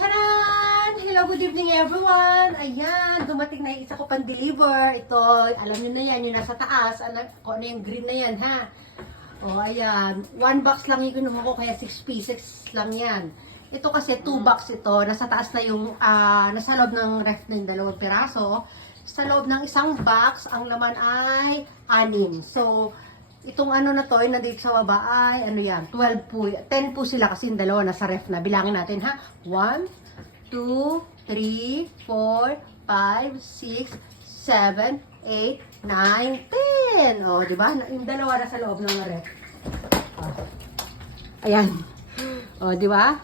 Charan! Hello, good evening everyone! Ayan, dumating na yung isa ko pan-deliver. Ito, alam nyo na yan, yung nasa taas. Kung ano yung green na yan, ha? O, ayan. 1 box lang yung kinuha ko, kaya 6 pieces lang yan. Ito kasi 2 box ito. Nasa taas na yung, nasa loob ng ref na yung 2 piraso. Sa loob ng isang box, ang laman ay 6. So, itong ano na to, yung nandito sa baba ay, ano yan, 12 po. 10 po sila kasi yung 2 nasa ref na. Bilangin natin, ha? 1, 2, 3, 4, 5, 6, 7, 8, 9, 10. O, di ba? Yung 2 nasa loob ng ref. Ayan. O, di ba?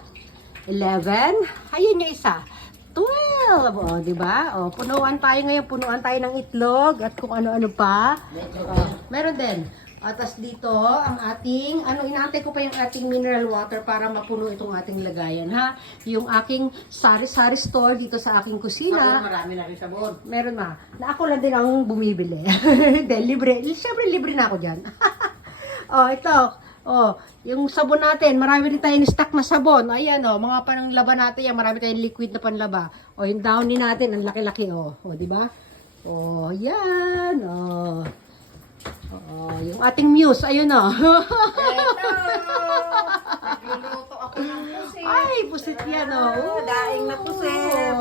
11. Ayun yung isa. 12. O, di ba? O, punuan tayo ngayon. Punuan tayo ng itlog at kung ano-ano pa. Meron din. At tas dito, ang ating, inaantay ko pa yung ating mineral water para mapuno itong ating lagayan, ha? Yung aking sari-sari store dito sa aking kusina. Marami na rin sabon. Meron na. Na ako lang din ang bumibili. Dahil libre. Siyempre, libre na ako dyan. Oh, ito. Oh, yung sabon natin, marami rin tayong stock na sabon. Ayan, oh, mga panlaban natin yan, marami tayong liquid na panlaba. Oh, yung downy natin, ang laki-laki, oh. Oh, di ba? Oh, yan. Oh. Oh, yung ating muse, ayun, oh. Eto! Nagluluto ako ng pusit. Ay, pusit yan, oh. Daing na pusit.